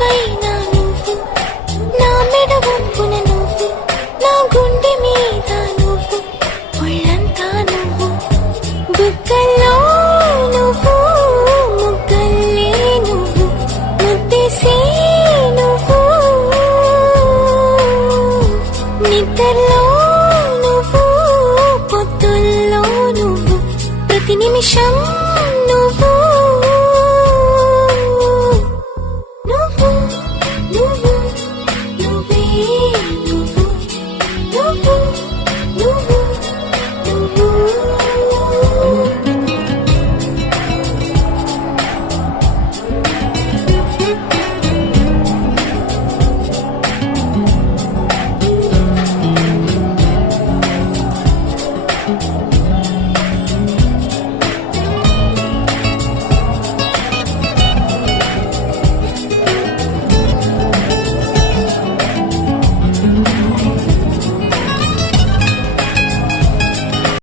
పైన నువ్వు, నా మెడ వంపున నువ్వు, నా గుండె మీద నువ్వు, ఒళ్ళంతా నువ్వు, బుగ్గల్లో నువ్వు, ముగ్గల్లే నువ్వు, ముద్దెసే నువ్వు, నిద్రలో నువ్వు, పొద్దుల్లో నువ్వు, ప్రతి నిమిషం నువ్వు.